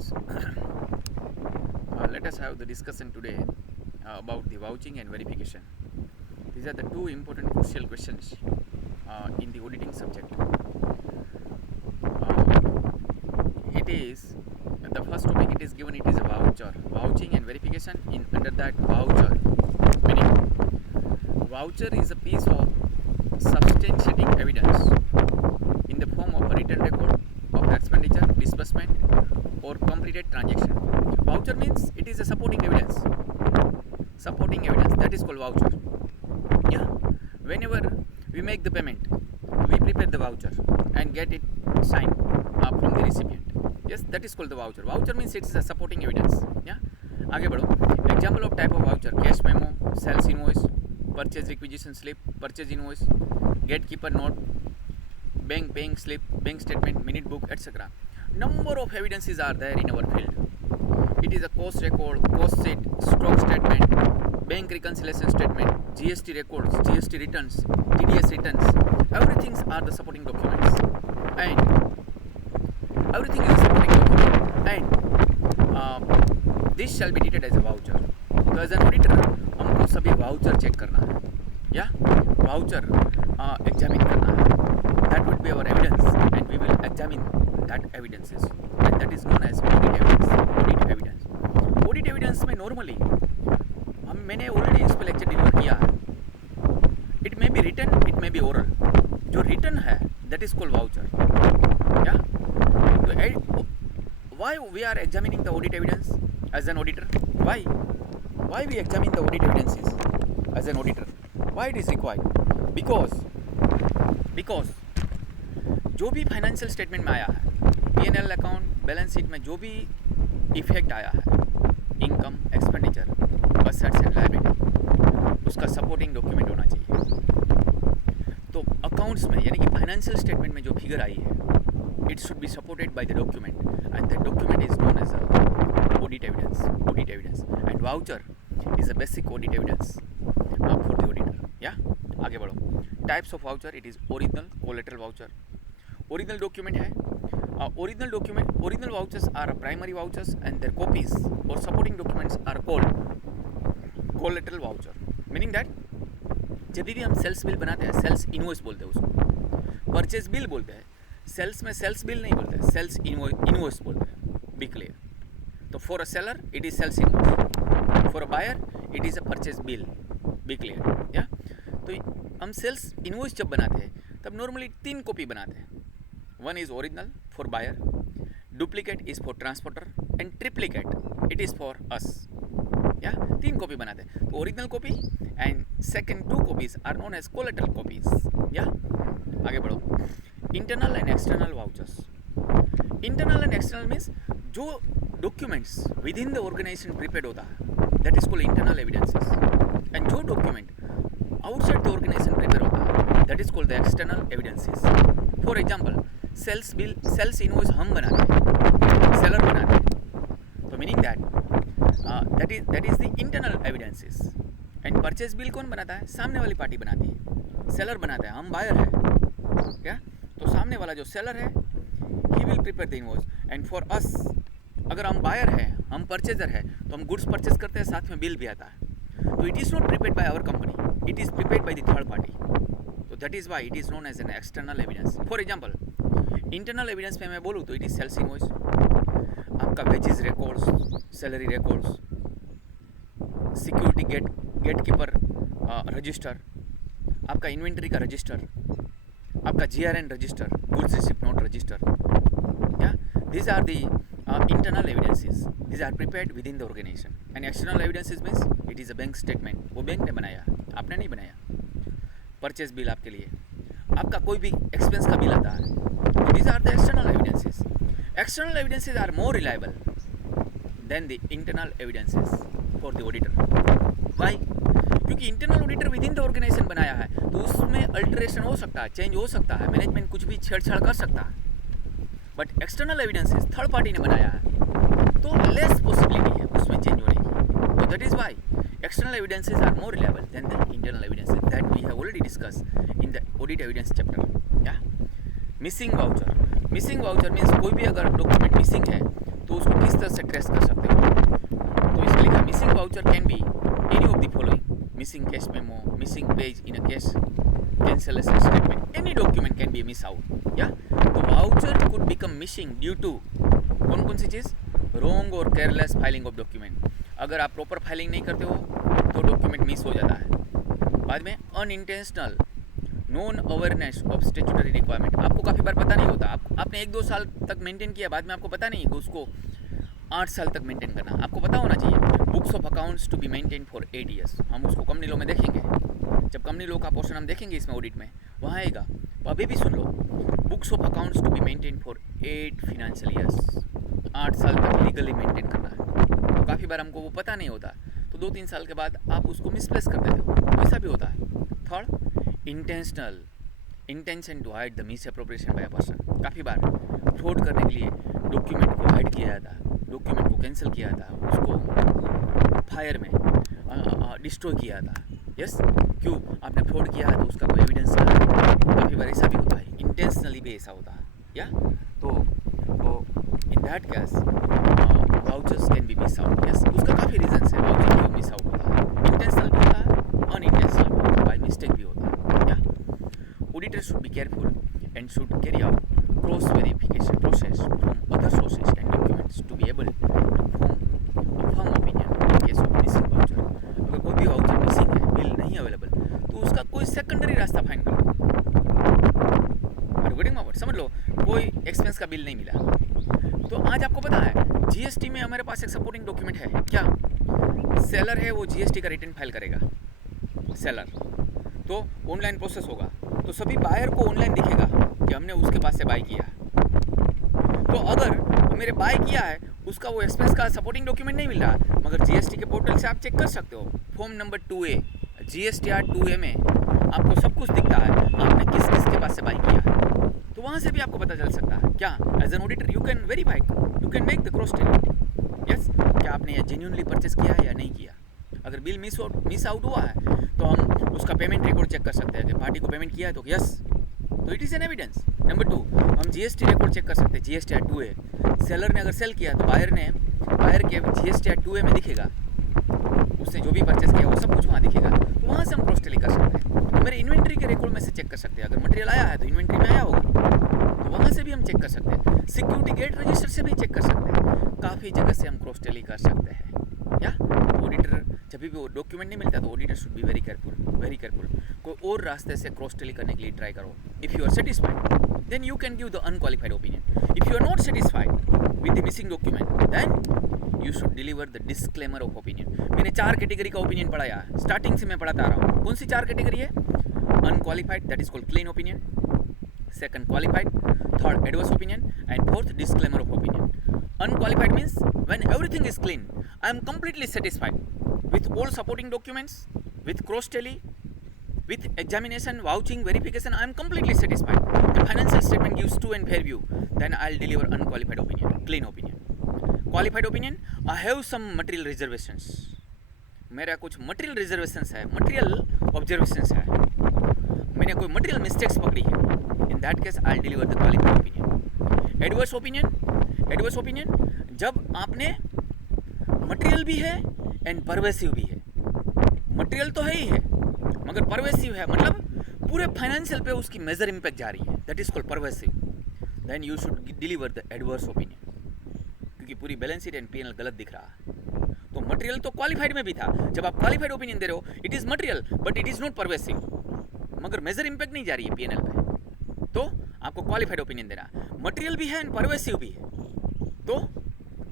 students. Let us have the discussion today about the vouching and verification. These are the two important crucial questions in the auditing subject. It is the first topic. It is given. It is a voucher, vouching and verification. In under that voucher, meaning voucher is a piece of substantiating evidence in the form of a written record of expenditure, disbursement, or completed transaction. Voucher means it is a supporting evidence. Supporting evidence, that is called voucher. Yeah. Whenever we make the payment, we prepare the voucher and get it signed from the recipient. Yes, that is called the voucher. Voucher means it is a supporting evidence. Yeah. आगे बढ़ो. Example of type of voucher: cash memo, sales invoice, purchase requisition slip, purchase invoice, gatekeeper note, bank paying slip, bank statement, minute book, etc. Number of evidences are there in our field. It is a cost record, cost sheet, stock statement, bank reconciliation statement, GST records, GST returns, TDS returns. Everything are the supporting documents, and everything is a supporting document, and this shall be treated as a voucher. So as an auditor, हमको सभी voucher check करना है, या voucher examine करना है. That would be our evidence, and we will examine that evidences, and that is known as audit evidence. Audit evidence. Audit evidence में normally मैंने already इस पर lecture deliver किया है. It may be written, it may be oral. जो written है, that is called voucher. Yeah. So, why we are examining the audit evidence as an auditor? Why we examine the audit evidences as an auditor? Why it is required? Because जो भी financial statement में आया है, P&L account, balance sheet में जो भी effect आया है, income, expenditure, assets and liability, उसका सपोर्टिंग डॉक्यूमेंट होना चाहिए. तो अकाउंट्स में यानी कि फाइनेंशियल स्टेटमेंट में जो फिगर आई है, it should be supported by the document, and that document is known as audit evidence, and voucher is a basic audit evidence for the auditor. Yeah, आगे बढ़ो. Types of voucher: it is original, collateral voucher. Original document है. Original vouchers are primary vouchers, and their copies or supporting documents are called collateral voucher. Meaning that जब भी हम sales bill बनाते हैं, sales invoice बोलते हैं उसको, purchase bill बोलते हैं. सेल्स में सेल्स बिल नहीं बोलते हैं, सेल्स इनवॉइस बोलते हैं. Be clear. तो for a seller it is sales invoice, for a buyer it is a purchase bill. Be clear. या तो हम सेल्स इनवॉइस जब बनाते हैं तब नॉर्मली 3 कॉपी बनाते हैं. One is original for buyer, duplicate is for transporter, and triplicate it is for us. या 3 कॉपी बनाते हैं. तो original copy and second 2 copies are known as collateral copies. या आगे बढ़ो. Internal and external vouchers. Internal and external means जो documents within the organisation prepared होता है, that is called internal evidences. And जो document outside the organisation prepare होता है, that is called the external evidences. For example, sales bill, sales invoice हम बनाते हैं, seller बनाते हैं. तो meaning that is the internal evidences. And purchase bill कौन बनाता है? सामने वाली पार्टी बनाती है. सेलर बनाता है, हम बायर है. क्या? तो सामने वाला जो सेलर है, he will prepare the invoice. And for us, अगर हम बायर है, हम परचेजर है, तो हम गुड्स परचेज करते हैं, साथ में बिल भी आता है. तो it is not prepared by our company, it is prepared by the third party. तो that is why it is known as an external evidence. For example, internal evidence में मैं बोलूँ तो इट इज़ सेल्स इनवॉइस, आपका wages records, salary records, security gatekeeper register, आपका inventory का register, आपका GRN register, goods receipt note register. या these are the internal evidences. These are prepared within the organization. And external evidences means it is a bank statement. वो bank ने बनाया, आपने नहीं बनाया. परचेज बिल आपके लिए, आपका कोई भी एक्सपेंस का बिल आता है. So these are the external evidences. External evidences are more reliable than the internal evidences for the auditor. Why? क्योंकि internal auditor within the organisation बनाया है, तो उसमें अल्टरेशन हो सकता है, चेंज हो सकता है, मैनेजमेंट कुछ भी छेड़छाड़ कर सकता है. But external evidences third party ने बनाया है, तो लेस पॉसिबिलिटी है उसमें चेंज होने की. तो that is why external evidences are more reliable than the internal evidences that we have already discussed in the audit evidence chapter. या missing voucher. Missing voucher means कोई भी अगर डॉक्यूमेंट मिसिंग है तो उसको किस तरह से ट्रेस कर सकते हो। तो इसमें लिखा missing voucher can be any of the following: missing cash memo, missing page in a cash cancellation statement, any document can be miss out. या तो voucher could become missing due to कौन कौन सी चीज़, रॉन्ग और careless filing of document. अगर आप proper filing नहीं करते हो तो डॉक्यूमेंट मिस हो जाता है। बाद में unintentional non awareness of statutory requirement, आपको काफ़ी बार पता नहीं होता, आपने 1-2 साल तक मेंटेन किया, बाद में आपको पता नहीं कि उसको 8 साल तक मेंटेन करना, आपको पता होना चाहिए। Books of accounts to be maintain for 8 years, हम उसको कंपनी लॉ में देखेंगे, जब कंपनी लॉ का पोर्शन हम देखेंगे इसमें ऑडिट में, वहाँ आएगा। तो अभी भी सुन लो, books of accounts to be maintain for 8 financial years, 8 साल तक लीगली मेंटेन करना है। तो काफ़ी बार हमको वो पता नहीं होता, तो 2-3 साल के बाद आप उसको मिसप्लेस कर देते हो, तो ऐसा भी होता है। Third, intentional intention to hide the misappropriation by a person, काफ़ी बार फ्रॉड करने के लिए डॉक्यूमेंट को हाइड किया जाता है, डॉक्यूमेंट को कैंसिल किया था, उसको फायर में डिस्ट्रॉय किया था। यस, क्यों आपने फ्रॉड किया है तो उसका कोई एविडेंस नहीं है, काफ़ी बार ऐसा भी होता है, इंटेंशनली भी ऐसा होता है। या तो इन that case vouchers can be miss out. Yes, उसका काफ़ी रीजंस है वाउचर क्यों मिस आउट होता है, इंटेंशनल भी होता है, अनइंटेंशनल भी होता है, बाय मिस्टेक भी होता है। या auditor should be careful and should carry out cross verification process from other sources and documents to be able to form a firm opinion in case of missing voucher. अगर कोई भी voucher missing है, bill नहीं available, तो उसका कोई secondary रास्ता find करो। समझ लो, कोई एक्सपेंस का बिल नहीं मिला, तो आज आपको पता है जीएसटी में हमारे पास एक सपोर्टिंग डॉक्यूमेंट है। क्या सेलर है वो जीएसटी का रिटर्न फाइल करेगा, सेलर तो ऑनलाइन प्रोसेस होगा, तो सभी बायर को ऑनलाइन दिखेगा कि हमने उसके पास से बाय किया। तो अगर मेरे बाय किया है, उसका वो एक्सपेंस का सपोर्टिंग डॉक्यूमेंट नहीं मिल रहा, मगर जीएसटी के पोर्टल से आप चेक कर सकते हो, form number 2A GSTR 2A में आपको सब कुछ दिखता है, आपने किस किस के पास से बाय किया, तो वहाँ से भी आपको पता चल सकता है। क्या as an auditor you can verify, you can make the cross test. Yes, क्या आपने ये जेन्युइनली परचेस किया है या नहीं किया। अगर बिल मिस आउट हुआ है तो हम उसका पेमेंट रिकॉर्ड चेक कर सकते हैं कि पार्टी को पेमेंट किया है तो यस, तो it is an evidence. Number 2, हम जीएसटी रिकॉर्ड चेक कर सकते हैं, GSTR 2A, सेलर ने अगर सेल किया तो बायर के GSTR 2A में दिखेगा, उसने जो भी परचेस किया वो सब कुछ वहाँ दिखेगा, तो वहाँ से हम क्रॉस टेली कर सकते हैं। तो मेरे इन्वेंट्री के रिकॉर्ड में से चेक कर सकते हैं, अगर मटेरियल आया है तो इन्वेंट्री में आया होगा, तो वहाँ से भी हम चेक कर सकते हैं, सिक्योरिटी गेट रजिस्टर से भी चेक कर सकते हैं, काफ़ी जगह से हम क्रॉस टेली कर सकते हैं। या ऑडिटर जब भी वो डॉक्यूमेंट नहीं मिलता तो auditor should be very careful. कोई और रास्ते से क्रॉस टेली करने के लिए ट्राई करो। If you are satisfied then you can give the unqualified opinion. If you are not satisfied with the missing document then you should deliver the disclaimer of opinion. मैंने 4 category का opinion पढ़ाया, starting से मैं पढ़ाता आ रहा हूँ। कौन सी 4 category है? Unqualified, that is called clean opinion, second qualified, third adverse opinion, and fourth disclaimer of opinion. Unqualified means when everything is clean, I am completely satisfied with all supporting documents, with cross tally, with examination, vouching, verification, I am completely satisfied. The financial statement gives true and fair view, then I'll deliver unqualified opinion, clean opinion. Qualified opinion, I have some material reservations. मेरा कुछ material reservations है, material observations है, मैंने कोई material mistakes पकड़ी है, in that case I deliver the qualified opinion. Adverse opinion जब आपने मटेरियल भी है एंड परवेसिव भी है, मटेरियल तो है ही है मगर परवेसिव है, मतलब पूरे फाइनेंशियल पे उसकी मेजर इम्पैक्ट जा रही है, that is called pervasive, then you should deliver the adverse opinion, क्योंकि पूरी बैलेंस शीट एंड P&L गलत दिख रहा है। तो मटेरियल तो क्वालिफाइड में भी था, जब आप क्वालिफाइड ओपिनियन दे रहे हो it is material but it is not pervasive, मगर मेजर इम्पैक्ट नहीं जा रही है P&L पे, तो आपको क्वालिफाइड ओपिनियन देना। मटेरियल भी है एंड परवेसिव भी है, तो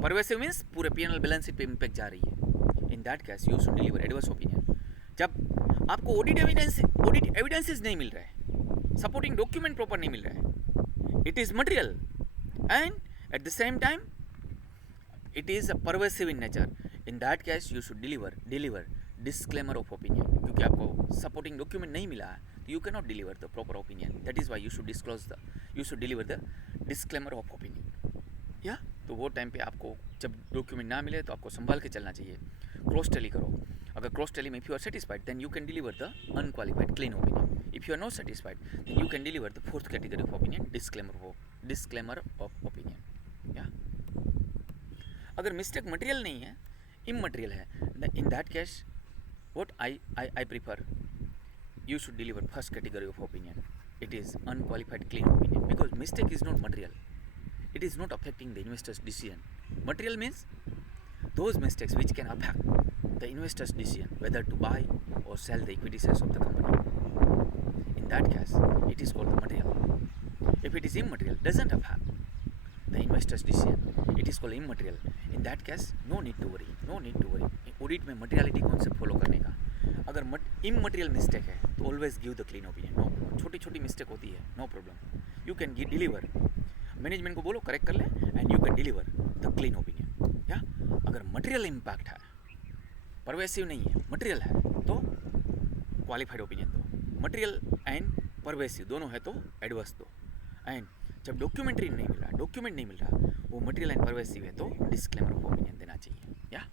परवेसिव मीन्स पूरे P&L बैलेंस शीट पे इम्पैक्ट जा रही है, in that case you should deliver adverse opinion. जब आपको ऑडिट एविडेंसेस नहीं मिल रहा है, सपोर्टिंग डॉक्यूमेंट प्रॉपर नहीं मिल रहा है, it is material and at the same time it is pervasive in nature, in that case you should deliver disclaimer of opinion, क्योंकि आपको सपोर्टिंग डॉक्यूमेंट नहीं मिला है तो you can not deliver the proper opinion, that is why you should deliver the disclaimer of opinion. या तो वो time पे आपको जब डॉक्यूमेंट ना मिले तो आपको संभाल के चलना चाहिए, क्रॉस टेली करो। अगर क्रॉस टेली में if you are satisfied then you can deliver the unqualified clean opinion, if you are not satisfied then you can deliver the 4th category of opinion disclaimer of opinion. या अगर mistake material नहीं है, immaterial है, in that case what I prefer, you should deliver first category of opinion. It is unqualified clean opinion, because mistake is not material. It is not affecting the investor's decision. Material means those mistakes which can affect the investor's decision whether to buy or sell the equity shares of the company. In that case, it is called the material. If it is immaterial, doesn't affect the investor's decision, it is called immaterial. In that case, no need to worry. Audit में materiality concept follow करने का. अगर immaterial mistake है तो always give the clean opinion. No problem. छोटी छोटी mistake होती है, no problem. You can deliver. Management को बोलो करेक्ट कर ले and you can deliver the clean opinion. या अगर मटेरियल इम्पैक्ट है, परवेसिव नहीं है, मटेरियल है, तो क्वालिफाइड ओपिनियन दो. मटेरियल एंड परवेसिव दोनों है तो एडवर्स दो. एंड जब डॉक्यूमेंट नहीं मिल रहा, वो मटेरियल एंड परवेसिव है तो डिस्क्लेमर ऑफ ओपिनियन देना चाहिए. या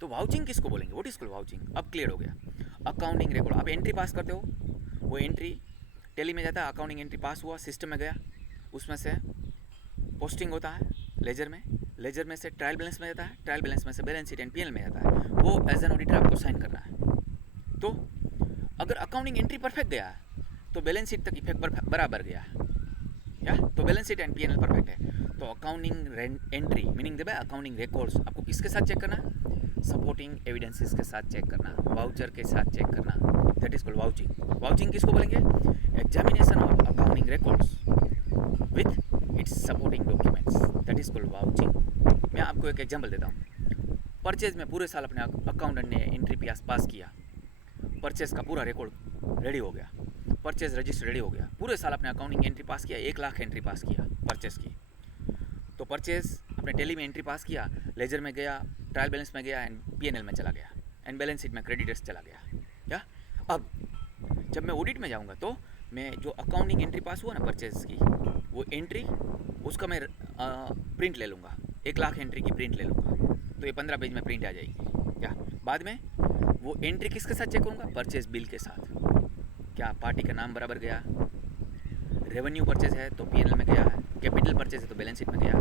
तो वाउचिंग किसको बोलेंगे? What is called vouching? अब क्लियर हो गया. अकाउंटिंग रिकॉर्ड, आप एंट्री पास करते हो, वो एंट्री टैली में जाता है, अकाउंटिंग एंट्री पास हुआ, सिस्टम में गया, उसमें से पोस्टिंग होता है लेजर में से ट्रायल बैलेंस में जाता है, ट्रायल बैलेंस में से बैलेंस शीट एंड पीएल में जाता है. वो एज एन ऑडिटर आपको साइन करना है. तो अगर अकाउंटिंग एंट्री परफेक्ट गया है तो बैलेंस शीट तक इफेक्ट बराबर गया है. या तो balance sheet and PNL perfect है. तो अकाउंटिंग एंट्री मीनिंग दे अकाउंटिंग रिकॉर्ड्स आपको किसके साथ चेक करना है? सपोर्टिंग एविडेंसेस के साथ चेक करना, वाउचर के साथ चेक करना. That is called vouching. Vouching किसको बोलेंगे? Examination of accounting records with its supporting documents. That is called vouching. मैं आपको एक एग्जांपल देता हूँ. परचेज में पूरे साल अपने अकाउंटेंट ने एंट्री पास किया, परचेज का पूरा रिकॉर्ड रेडी हो गया, परचेज रजिस्टर रेडी हो गया, पूरे साल अपने अकाउंटिंग एंट्री पास किया, 1 लाख एंट्री पास किया परचेज की. तो परचेज अपने टैली में एंट्री पास किया, लेजर में गया, ट्रायल बैलेंस में गया एंड पीएनएल में चला गया एंड बैलेंस शीट में क्रेडिटर्स चला गया. या अब जब मैं ऑडिट में जाऊंगा तो मैं जो अकाउंटिंग एंट्री पास हुआ ना परचेज की, वो एंट्री उसका मैं प्रिंट ले लूँगा, 1 लाख एंट्री की प्रिंट ले लूँगा. तो ये 15 पेज में प्रिंट आ जाएगी. या बाद में वो एंट्री किसके साथ चेक करूँगा? परचेज बिल के साथ. क्या पार्टी का नाम बराबर गया? रेवेन्यू परचेज है तो पीएनएल में गया है, कैपिटल परचेज है तो बैलेंस शीट में गया है,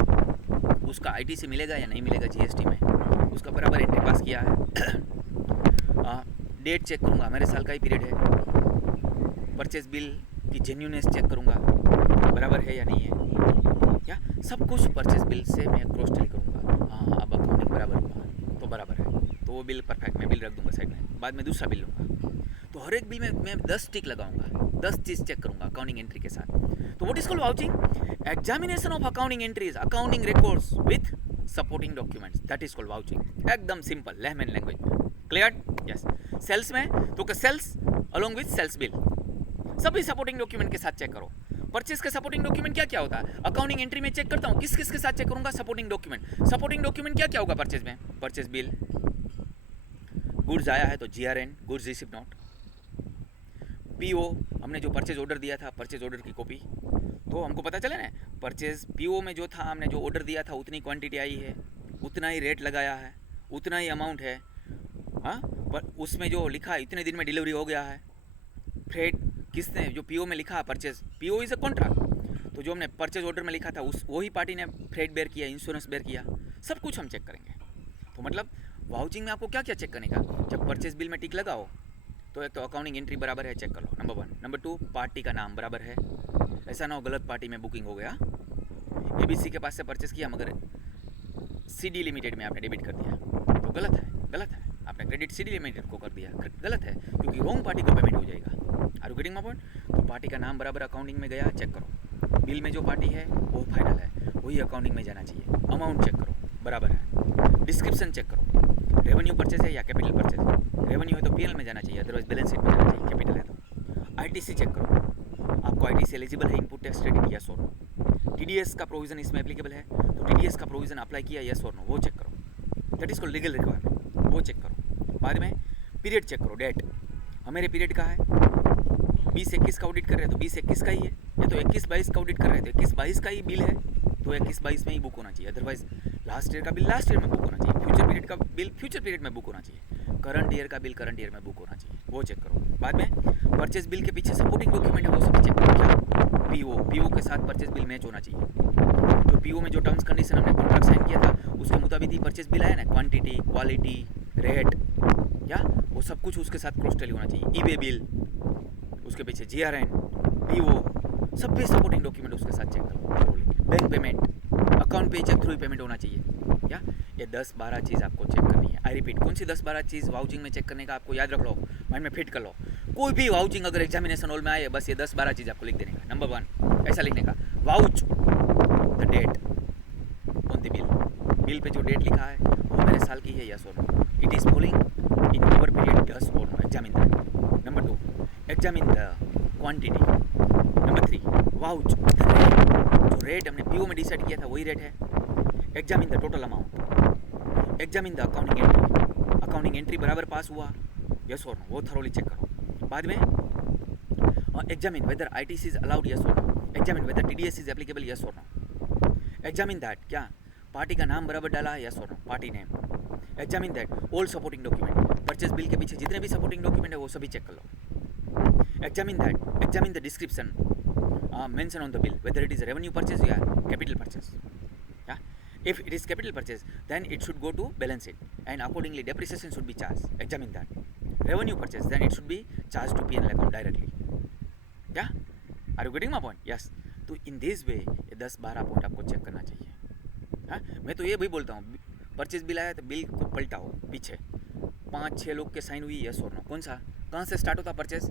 उसका आईटीसी मिलेगा या नहीं मिलेगा जीएसटी में, उसका बराबर एंट्री पास किया है. डेट चेक करूँगा, मेरे साल का ही पीरियड है. परचेज बिल की जेन्यूनेस चेक करूँगा, बराबर है या नहीं है. या सब कुछ परचेज बिल से मैं क्रॉस टेली करूँगा. हाँ, अब अकाउंटिंग बराबर हुआ तो बराबर है, तो वो बिल परफेक्ट, मैं बिल रख दूँगा साइड में. बाद में दूसरा बिल लूँगा. तो हर एक बिल में मैं 10 टिक लगाऊंगा, 10 चीज़ चेक करूंगा अकाउंटिंग एंट्री के साथ. तो what is called vouching? Examination of accounting entries, accounting records with supporting documents. That is called vouching. एकदम सिंपल लेमन लैंग्वेज में. क्लियर? यस. सेल्स में तो sales along with sales bill सभी supporting document के साथ चेक करो. Purchase के supporting document क्या क्या होता है? अकाउंटिंग एंट्री में चेक करता हूँ, किस किस के साथ चेक करूंगा? Supporting document. सपोर्टिंग डॉक्यूमेंट क्या क्या होगा परचेज में? परचेज बिल, गुड्स आया है तो GRN, goods receipt note, PO, हमने जो परचेज ऑर्डर दिया था परचेज ऑर्डर की कॉपी. तो हमको पता चले ना, परचेज पीओ में जो था, हमने जो ऑर्डर दिया था उतनी क्वांटिटी आई है, उतना ही रेट लगाया है, उतना ही अमाउंट है. हाँ, पर उसमें जो लिखा है इतने दिन में डिलीवरी हो गया है. फ्रेट किसने, जो पीओ में लिखा purchase, PO is a contract, तो जो हमने परचेज ऑर्डर में लिखा था उस वही पार्टी ने फ्रेट बेयर किया, इंश्योरेंस बेयर किया, सब कुछ हम चेक करेंगे. तो मतलब वाउचिंग में आपको क्या क्या चेक करने का? जब परचेज बिल में टिक लगाओ तो एक तो अकाउंटिंग एंट्री बराबर है, चेक कर लो, नंबर 1. नंबर 2, पार्टी का नाम बराबर है. ऐसा ना हो गलत पार्टी में बुकिंग हो गया, एबीसी के पास से परचेस किया मगर सीडी लिमिटेड में आपने डेबिट कर दिया, तो गलत है. आपने क्रेडिट सीडी लिमिटेड को कर दिया, गलत है, क्योंकि रॉन्ग पार्टी को पेमेंट हो जाएगा. Are you getting my point? तो पार्टी का नाम बराबर अकाउंटिंग में गया, चेक करो. बिल में जो पार्टी है वो फाइनल है, वही अकाउंटिंग में जाना चाहिए. अमाउंट चेक करो, बराबर है. डिस्क्रिप्शन चेक करो, रेवेन्यू परचेज है या कैपिटल परचेज है. रेवेन्यू है तो पीएल में जाना चाहिए, अदरवाइज बैलेंस शीट में जाना चाहिए. कैपिटल है तो आईटीसी चेक करो, आपको आईटीसी एलिजिबल है इनपुट टैक्स क्रेडिट, यस और नो. टीडीएस का प्रोविजन इसमें एप्लीकेबल है तो टीडीएस का प्रोविजन अप्लाई किया, यस और नो, वो चेक करो. That is called legal requirement, वो चेक करो. बाद में पीरियड चेक करो, डेट हमारे पीरियड का है, 20-21 का ऑडिट कर रहे हैं तो 20-21 का ही है, या तो 21-22 का ऑडिट कर रहे हैं तो 21-22 का ही बिल है तो 21-22 में ही बुक होना चाहिए. अदरवाइज लास्ट ईयर का बिल लास्ट ईयर में बुक होना चाहिए, फ्यूचर पीरियड का बिल फ्यूचर पीरियड में बुक होना चाहिए, करंट ईयर का बिल करंट ईयर में बुक होना चाहिए, वो चेक करो. बाद में परचेज बिल के पीछे सपोर्टिंग डॉक्यूमेंट है वो सभी चेक करो। क्या पीओ के साथ परचेज बिल मैच होना चाहिए। जो पीओ में जो टर्म्स कंडीशन हमने कॉन्ट्रैक्ट साइन किया था उसके मुताबिक ही परचेज बिल आया ना, क्वांटिटी, क्वालिटी, रेट, या वो सब कुछ उसके साथ क्रॉस टैली होना चाहिए। ईबे बिल, उसके पीछे जीआरएन, पीओ, सब भी सपोर्टिंग डॉक्यूमेंट उसके साथ चेक करो। बैंक पेमेंट, अकाउंट पे चेक थ्रू पेमेंट होना चाहिए। या ये 10-12 चीज़ आपको चेक करनी है। आई रिपीट, कौन सी 10-12 चीज़ वाउचिंग में चेक करने का आपको याद रख लो, माइंड में फिट कर लो। कोई भी वाउचिंग अगर एग्जामिनेशन हॉल में आए, बस ये 10-12 चीज़ आपको लिख देने का। नंबर 1 ऐसा लिखने का, vouch the date on the bill. Bill पे जो डेट लिखा है वो मेरे साल की है, यस और no. It is following in over period, yes और no. Examine that. Number 2, examine the quantity. Number 3, vouch the rate. जो रेट हमने पीओ में डिसाइड किया था वही रेट है। Examine the total amount. Examine the accounting entry. Accounting entry बराबर pass हुआ, यस और नो, वो थरोली चेक करो। बाद में examine whether ITC is allowed, yes और no. Examine whether TDS is applicable, yes और नो। एग्जामिन दैट क्या पार्टी का नाम बराबर डाला है, यस और no, party name. Examine that all supporting document. Purchase bill के पीछे जितने भी सपोर्टिंग डॉक्यूमेंट है वो सभी चेक कर लो। Examine the description mention on the bill whether it is revenue purchase या capital purchase. If it is capital purchase, then it should go to balance sheet, and accordingly depreciation should be charged. Examine that. Revenue purchase, then it should be charged to P&L account directly. Yeah? Are you getting my point? Yes. तो in this way ये 10-12 point आपको check करना चाहिए। हाँ, मैं तो ये भी बोलता हूँ, परचेज बिल आया तो बिल को पलटाओ पीछे, 5-6 लोग के साइन हुई, यस और नो। कौन सा, कहाँ से स्टार्ट होता परचेज?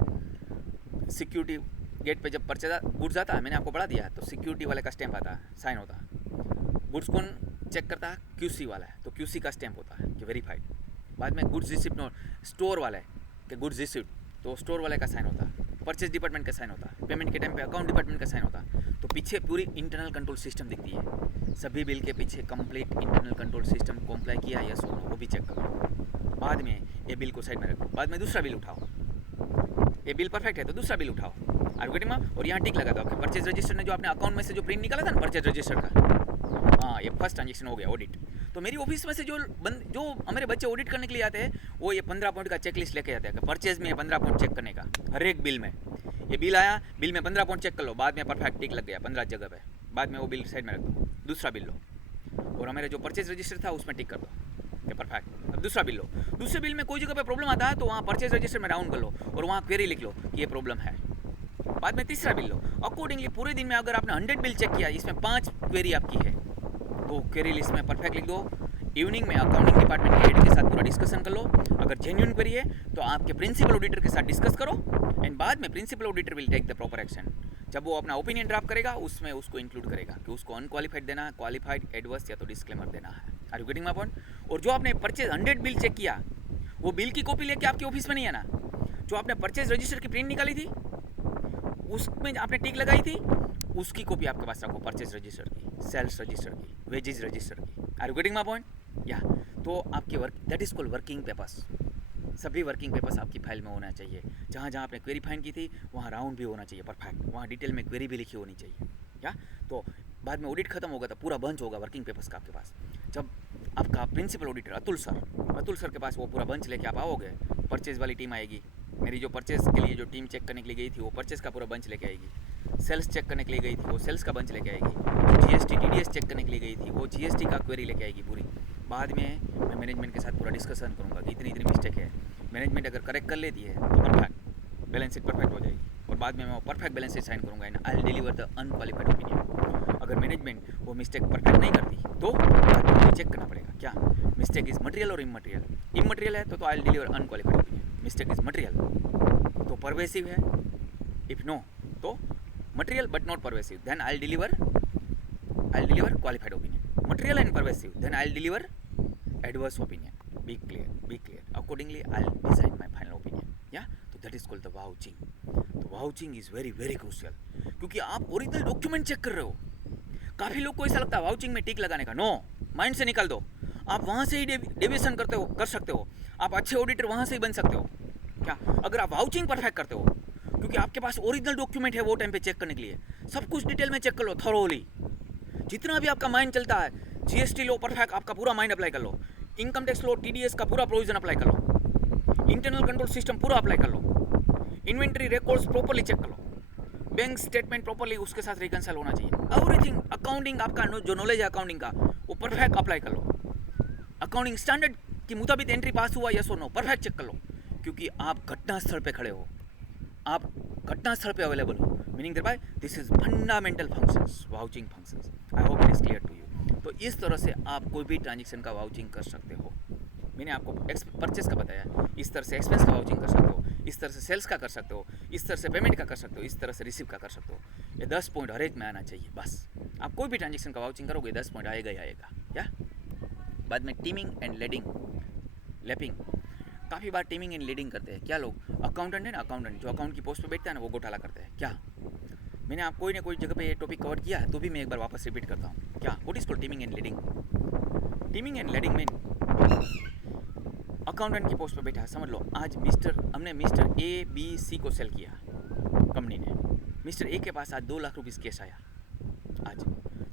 सिक्योरिटी गेट पे जब परचेज गुड्स आता है, मैंने आपको पढ़ा दिया है, तो सिक्योरिटी वाले का स्टैंप आता है, साइन होता है। गुड्स कौन चेक करता है? क्यूसी वाला है, तो क्यूसी का स्टैंप होता है कि वेरीफाइड। बाद में गुड्स रिसिप्ट नोट, स्टोर वाला है कि गुड्स रिसिप्ट, तो स्टोर वाले का साइन होता है। परचेज डिपार्टमेंट का साइन होता है। पेमेंट के टाइम पे अकाउंट डिपार्टमेंट का साइन होता है। तो पीछे पूरी इंटरनल कंट्रोल सिस्टम दिखती है। सभी बिल के पीछे complete internal control system comply किया या सो, वो भी चेक करो। बाद में ये बिल को साइड में रखो, बाद में दूसरा बिल उठाओ। ये बिल परफेक्ट है तो दूसरा बिल उठाओ, आर्गुमेंट में, और यहाँ टिक लगा दो। आपके परचेज रजिस्टर ने जो आपने अकाउंट में से जो प्रिंट निकाला था ना परचेज रजिस्टर का, हाँ, ये फर्स्ट ट्रांजेक्शन हो गया ऑडिट। तो मेरी ऑफिस में से जो हमारे बच्चे ऑडिट करने के लिए आते हैं, वो ये 15 पॉइंट का चेकलिस्ट लेके आते हैं कि परचेज में 15 पॉइंट चेक करने का हर एक बिल में। ये बिल आया, बिल में 15 पॉइंट चेक कर लो, बाद में परफेक्ट टिक लग गया 15 जगह पे, बाद में वो बिल साइड में रख दो, दूसरा बिल लो, और हमारे जो परचेज रजिस्टर था उसमें टिक कर दो कि परफेक्ट। अब दूसरा बिल लो। दूसरे बिल में कोई जगह पे प्रॉब्लम आता है तो वहाँ परचेज रजिस्टर में डाउन कर लो और वहाँ क्वेरी लिख लो कि ये प्रॉब्लम है। बाद में तीसरा बिल लो। अकॉर्डिंगली पूरे दिन में अगर आपने 100 बिल चेक किया, इसमें 5 क्वेरी आपकी है, तो क्वेरी लिस्ट में परफेक्ट लिख दो। इवनिंग में अकाउंटिंग डिपार्टमेंट के हेड के साथ पूरा डिस्कशन कर लो। अगर जेन्युइन क्वेरी है तो आपके प्रिंसिपल ऑडिटर के साथ डिस्कस करो, एंड बाद में principal auditor will take the proper action. जब वो अपना ओपिनियन ड्राफ्ट करेगा उसमें उसको इंक्लूड करेगा कि उसको अनक्वालिफाइड देना है, क्वालिफाइड, एडवर्स या तो डिस्क्लेमर देना है। Are you getting my point? और जो आपने परचेज 100 बिल चेक किया, वो बिल की कॉपी लेके आपके ऑफिस में नहीं आना। जो आपने परचेज रजिस्टर की प्रिंट निकाली थी, उसमें आपने टिक लगाई थी, उसकी कॉपी आपके पास रखो, परचेज रजिस्टर की, सेल्स रजिस्टर की, वेजेज रजिस्टर की। Are you getting my point? या तो आपके work, that is called working papers. सभी वर्किंग पेपर्स आपकी फाइल में होना चाहिए। जहाँ जहाँ आपने क्वेरी फाइन की थी वहाँ राउंड भी होना चाहिए परफेक्ट, वहाँ डिटेल में क्वेरी भी लिखी होनी चाहिए। क्या तो बाद में ऑडिट खत्म होगा तो पूरा बंच होगा वर्किंग पेपर्स का आपके पास। जब आपका प्रिंसिपल ऑडिटर अतुल सर के पास वो पूरा बंच लेके आप आओगे, परचेज वाली टीम आएगी। मेरी जो परचेज के लिए जो टीम चेक करने के लिए गई थी वो परचेज का पूरा बंच लेके आएगी। सेल्स चेक करने के लिए गई थी वो सेल्स का बंच लेके आएगी। जीएसटी टीडीएस चेक करने के लिए गई थी वो जीएसटी का क्वेरी लेके आएगी पूरी। बाद में मैं मैनेजमेंट के साथ पूरा डिस्कशन करूँगा कि इतनी मिस्टेक है। मैनेजमेंट अगर करेक्ट कर लेती है तो परफेक्ट बैलेंस शीट परफेक्ट हो जाएगी, और बाद में मैं परफेक्ट बैलेंस शीट साइन करूँगा and I will deliver the unqualified opinion. अगर मैनेजमेंट वो मिस्टेक परफेक्ट नहीं करती तो मुझे चेक करना पड़ेगा क्या मिस्टेक इज मटेरियल और इमटेरियल। इमटेरियल है तो I will deliver unqualified opinion. Mistake is material तो परवेसिव है, इफ नो तो material but not pervasive, then I will deliver qualified opinion. Material and pervasive, then I will deliver adverse opinion. Be clear. Accordingly, I'll design my final opinion. Yeah, so that is called the vouching. तो vouching is very very crucial, क्योंकि आप original document check कर रहे हो। काफ़ी लोग को ऐसा लगता है वाउचिंग में टिक लगाने का, नो, माइंड से निकाल दो। आप वहाँ से ही डेविएशन कर सकते हो। आप अच्छे ऑडिटर वहाँ से ही बन सकते हो। क्या अगर आप वाउचिंग परफेक्ट करते हो, क्योंकि आपके पास ओरिजिनल डॉक्यूमेंट है वो टाइम पे चेक करने के लिए। सब कुछ डिटेल में चेक कर लो थॉरोली, जितना भी आपका माइंड चलता है। जीएसटी लो परफेक्ट आपका पूरा माइंड अप्लाई कर लो। इनकम टैक्स लो, टीडीएस का पूरा प्रोविजन अप्लाई कर लो। इंटरनल कंट्रोल सिस्टम पूरा अप्लाई कर लो। इन्वेंट्री रिकॉर्ड्स प्रॉपरली चेक कर लो, बैंक स्टेटमेंट प्रॉपरली उसके साथ रिकंसाइल होना चाहिए, एवरीथिंग अकाउंटिंग आपका जो नॉलेज है अकाउंटिंग का वो परफेक्ट अप्लाई कर लो, अकाउंटिंग स्टैंडर्ड के मुताबिक एंट्री पास हुआ यस और नो परफेक्ट चेक कर लो, क्योंकि आप घटना स्थल पे खड़े हो, आप घटना स्थल पे अवेलेबल हो, meaning thereby this is fundamental functions, vouching functions. I hope it is clear to you. तो इस तरह से आप कोई भी ट्रांजेक्शन का वाउचिंग कर सकते हो। मैंने आपको परचेस का बताया, इस तरह से एक्सपेंस का वाउचिंग कर सकते हो, इस तरह से सेल्स का कर सकते हो, इस तरह से पेमेंट का कर सकते हो, इस तरह से रिसीव का कर सकते हो। ये 10 पॉइंट हर एक में आना चाहिए। बस आप कोई भी ट्रांजेक्शन का वाउचिंग करोगे 10 पॉइंट आएगा ही आएगा। या बाद में टीमिंग एंड लैपिंग, काफ़ी बार टीमिंग एंड लीडिंग करते हैं क्या लोग, अकाउंटेंट है ना, अकाउंटेंट जो अकाउंट की पोस्ट पे बैठता है ना वो घोटाला करते हैं। क्या मैंने आप कोई ना कोई जगह पे ये टॉपिक कवर किया है, तो भी मैं एक बार वापस रिपीट करता हूँ। क्या what is called teeming and leading? Teeming and leading में अकाउंटेंट की पोस्ट पे बैठा है, समझ लो आज हमने मिस्टर ए बी सी को सेल किया कंपनी ने, मिस्टर ए के पास आज 2 लाख रुपीज़ कैश आया आज,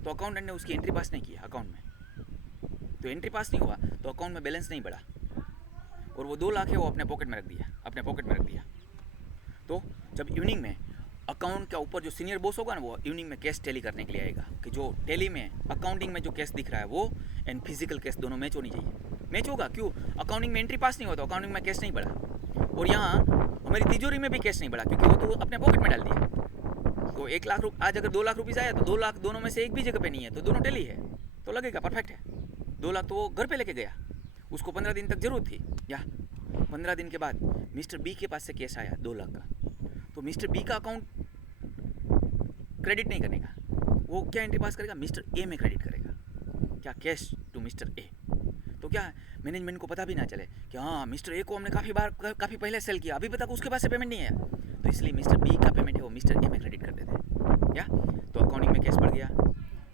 तो अकाउंटेंट ने उसकी एंट्री पास नहीं किया अकाउंट में, तो एंट्री पास नहीं हुआ तो अकाउंट में बैलेंस नहीं बढ़ा, और वो 2 लाख है वो अपने पॉकेट में रख दिया। तो जब इवनिंग में अकाउंट के ऊपर जो सीनियर बॉस होगा ना, वो इवनिंग में कैश टैली करने के लिए आएगा कि जो टैली में अकाउंटिंग में जो कैश दिख रहा है वो एंड फिजिकल कैश दोनों मैच होनी चाहिए। मैच होगा क्यों? अकाउंटिंग में एंट्री पास नहीं हुआ तो अकाउंटिंग में कैश नहीं बढ़ा, और यहाँ हमारी तिजोरी में भी कैश नहीं बढ़ा क्योंकि वो तो अपने पॉकेट में डाल दिया। तो 1 लाख आज अगर 2 लाख रुपीज़ आया तो 2 लाख दोनों में से एक भी जगह पे नहीं है, तो दोनों टैली है तो लगेगा परफेक्ट है। 2 लाख तो वो घर पे लेके गया, उसको 15 दिन तक जरूरत थी, या 15 दिन के बाद मिस्टर बी के पास से कैश आया 2 लाख का, तो मिस्टर बी का अकाउंट क्रेडिट नहीं करने का, वो क्या एंट्री पास करेगा, मिस्टर ए में क्रेडिट करेगा, क्या कैश टू मिस्टर ए। तो क्या मैनेजमेंट को पता भी ना चले कि हाँ मिस्टर ए को हमने काफ़ी पहले सेल किया, अभी तक उसके पास से पेमेंट नहीं है, तो इसलिए मिस्टर बी का पेमेंट है वो मिस्टर ए में क्रेडिट कर देते हैं। या तो अकाउंटिंग में कैश बढ़ गया,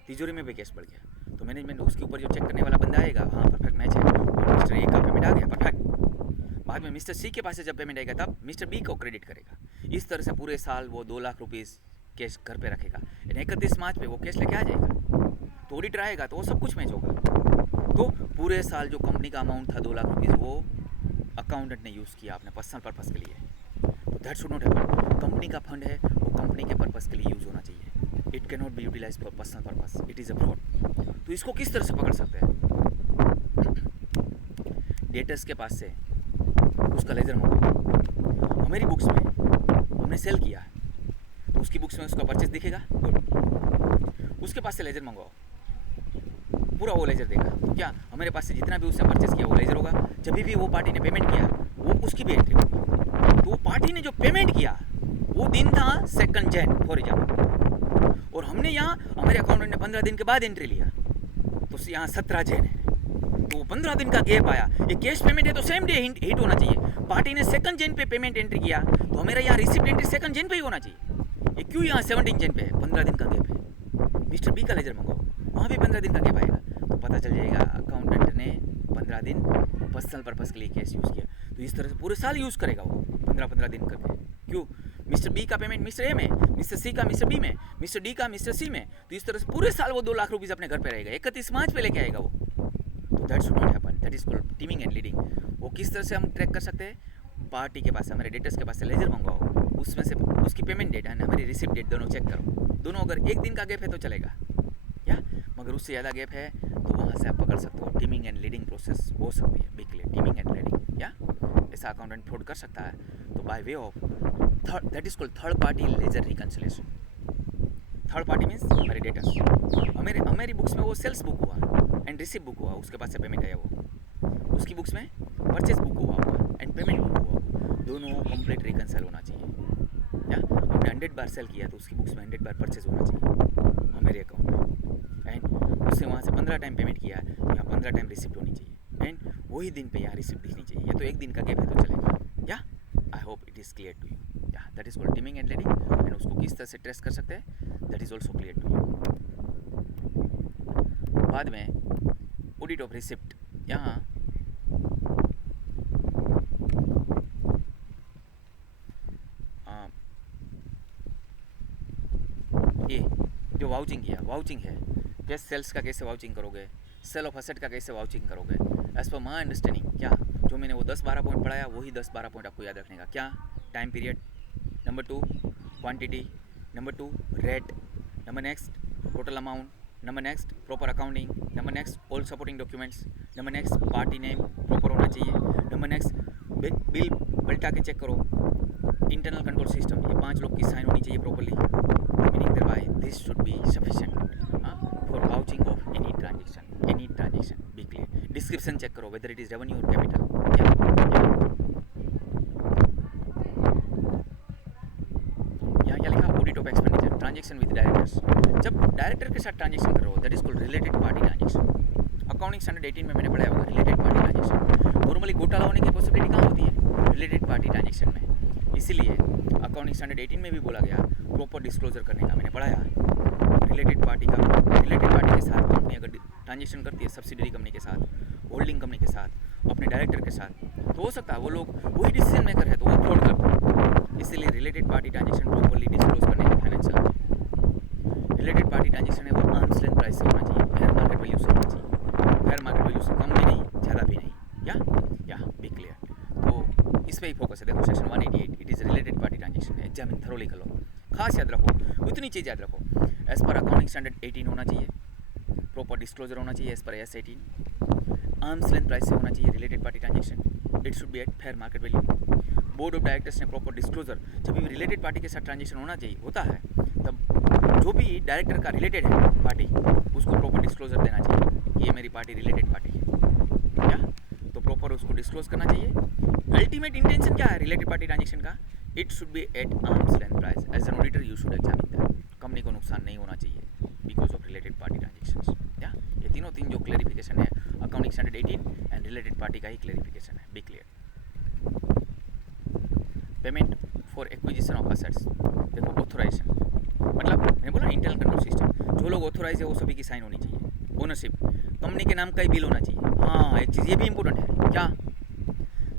तिजोरी में भी कैश बढ़ गया, तो मैनेजमेंट उसके ऊपर जो चेक करने वाला बंदा आएगा, हाँ परफेक्ट मैच है, और मिस्टर ए का पेमेंट आ गया परफेक्ट। बाद में मिस्टर सी के पास से जब पेमेंट आएगा तब मिस्टर बी को क्रेडिट करेगा। इस तरह से पूरे साल वो 2 लाख रुपीज़ कैश घर पे रखेगा, 31 मार्च पे वो कैश लेके आ जाएगा, तो ऑडिटर आएगा तो वो सब कुछ मैच होगा। तो पूरे साल जो कंपनी का अमाउंट था 2 लाख रुपीज़ वो अकाउंटेंट ने यूज़ किया अपने पर्सनल पर्पज़ के लिए, तो that should not happen. Company का फंड है वो कंपनी के पर्पज़ के लिए यूज़ होना चाहिए, it can not be utilize for personal purpose, it is a fraud. तो इसको किस तरह से पकड़ सकते हैं? डेटर्स के पास से उसका लेजर मंगाओ, हमारी बुक्स में हमने सेल किया है तो उसकी बुक्स में उसका परचेज दिखेगा, गुड, उसके पास से लेजर मंगवाओ, पूरा वो लेजर देगा, तो क्या हमारे पास से जितना भी उसने परचेज किया वो लेजर होगा, जब भी वो पार्टी ने पेमेंट किया वो उसकी भी एंट्री होगी। तो वो पार्टी ने जो पेमेंट किया वो दिन था 2 जनवरी फॉर एग्जाम्पल, और हमने यहाँ हमारे अकाउंटेंट ने 15 दिन के बाद एंट्री लिया, तो यहाँ 17 जनवरी है, तो 15 दिन का गैप आया। ये कैश पेमेंट है तो सेम डे हिट होना चाहिए, पार्टी ने 2 जनवरी पे पेमेंट एंट्री किया तो हमारा यहाँ रिसिप्ट एंट्री 2 जनवरी पे ही होना चाहिए, ये क्यों यहाँ 17 जनवरी पे है? 15 दिन का गैप है। मिस्टर बी का लेजर मंगाओ, वहाँ भी 15 दिन का गैप आएगा, तो पता चल जाएगा अकाउंटेंट ने 15 दिन पर्सनल पर्पज़ के लिए कैश यूज़ किया, तो इस तरह से पूरे साल यूज़ करेगा वो 15-15 दिन करके। क्यों? मिस्टर बी का पेमेंट मिस्टर ए में, मिस्टर सी का मिस्टर बी में, मिस्टर डी का मिस्टर सी में, तो इस तरह से पूरे साल वो 2 लाख रुपीज़ अपने घर पे रहेगा, 31 मार्च पे लेके आएगा वो, तो that should not happen, that is called teeming and leading. वो किस तरह से हम ट्रैक कर सकते हैं? पार्टी के पास हमारे डेटर्स के पास से लेजर मंगवाओ, उसमें से उसकी पेमेंट डेट एंड हमारी रिसिप्ट डेट दोनों चेक करो, दोनों अगर 1 दिन का गैप है तो चलेगा, या मगर उससे ज़्यादा गैप है तो वहाँ से आप पकड़ सकते हो, टीमिंग एंड लीडिंग प्रोसेस हो सकती है बिग टीमिंग एंड लीडिंग, या ऐसा अकाउंटेंट फ्रॉड कर सकता है। तो by way of that is called third party laser reconciliation. Third party means हमारे डेटर्स, हमारी बुक्स में वो सेल्स बुक हुआ एंड रिसिप्ट बुक हुआ, उसके पास से पेमेंट आया, वो उसकी बुक्स में परचेज बुक हुआ होगा एंड पेमेंट बुक हुआ, दोनों कंप्लीट रिकंसाइल होना चाहिए। या हमने 100 बार सेल किया तो उसकी बुक्स में 100 बार परचेज होना चाहिए हमारे अकाउंट में, एंड उससे वहाँ से 15 टाइम पेमेंट किया तो यहाँ 15 टाइम रिसिप्ट होनी चाहिए, एंड वही दिन पे यहाँ रिसिप्ट दिखनी चाहिए, या तो 1 दिन का गैप है तो चलेगा। या I hope it is clear to you, या that is called teeming and lading, and उसको किस तरह से ट्रेस कर सकते हैं that is also clear to you. बाद में ऑडिट ऑफ रिसिप्ट, यहाँ ये जो वाउचिंग किया, वाउचिंग है कैश सेल्स का कैसे वाउचिंग करोगे, सेल ऑफ असेट का कैसे वाउचिंग करोगे, एज पर माई अंडरस्टैंडिंग, क्या जो मैंने वो 10-12 पॉइंट पढ़ाया वही 10-12 पॉइंट आपको याद रखने का। क्या time period, number 2 quantity, number 2 rate, number next total amount, number next proper accounting, number next all supporting documents, number next party name proper होना चाहिए, number next बिल पलटा के चेक करो, इंटरनल कंट्रोल सिस्टम, ये 5 लोग की sign होनी चाहिए properly, meaning thereby this should be sufficient for vouching of any transaction be clear. Description check करो वेदर इट इज रेवेन्यू और कैपिटल. यहाँ क्या लिखा, audit of expenditure, transaction with directors. जब डायरेक्टर के साथ ट्रांजेक्शन कर रहे हो that is called related party transaction. Accounting standard 18 में मैंने पढ़ाया होगा रिलेटेड पार्टी ट्रांजेक्शन. नॉर्मली घोटाला होने की पॉसिबिलिटी कहाँ होती है, रिलेटेड पार्टी ट्रांजेक्शन में. इसीलिए अकाउंटिंग स्टैंडर्ड 18 में भी बोला गया प्रॉपर डिस्क्लोजर करने का. मैंने पढ़ाया रिलेटेड पार्टी के साथ कंपनी अगर ट्रांजेक्शन करती है सब्सिडरी कंपनी के साथ, होल्डिंग कंपनी के साथ, अपने डायरेक्टर के साथ, तो हो सकता है वो लोग वही डिसीजन मेकर है तो वो फ्रॉड करते हैं. इसीलिए related party transaction properly disclose करने का फाइनेंशियल. रिलेटेड पार्टी ट्रांजेक्शन है वो आर्म्स लेंथ प्राइस से होना चाहिए, फेयर मार्केट वैल्यू से होना चाहिए. फेयर मार्केट वैल्यू से कम भी नहीं, ज़्यादा भी नहीं. या बी क्लियर. तो इस पर ही फोकस है. देखो section 188 it is related party transaction. Examine thoroughly कर लो, खास याद रखो, उतनी चीज़ याद रखो. एज पर अकाउंटिंग स्टैंडर्ड 18 होना चाहिए, प्रॉपर डिस्क्लोजर होना चाहिए as per S 18, arms length price से होना चाहिए related party transaction, it should be at fair market value. Board of directors ने प्रॉपर डिस्क्लोजर, जब भी रिलेटेड पार्टी के साथ ट्रांजेक्शन होता है तब जो भी डायरेक्टर का रिलेटेड है पार्टी उसको प्रॉपर डिस्क्लोजर देना चाहिए, ये मेरी पार्टी रिलेटेड पार्टी है क्या, तो प्रॉपर उसको डिस्क्लोज करना चाहिए. अल्टीमेट इंटेंशन क्या है रिलेटेड पार्टी ट्रांजेक्शन का, it should be at arm's length price. As an auditor you should examine that. Company को नुकसान नहीं होना चाहिए because of related party transactions. या ये तीन जो क्लेरिफिकेशन है accounting standard 18 and related party का ही क्लेरिफिकेशन है. Be clear. Payment for acquisition of assets. देखो ऑथोराइजेशन मतलब मैंने बोला इंटरनल कंट्रोल सिस्टम, जो लोग ऑथोराइज है वो सभी की साइन होनी चाहिए. ओनरशिप, कंपनी के नाम का ही बिल होना चाहिए. हाँ एक चीज़ ये भी इंपॉर्टेंट है, क्या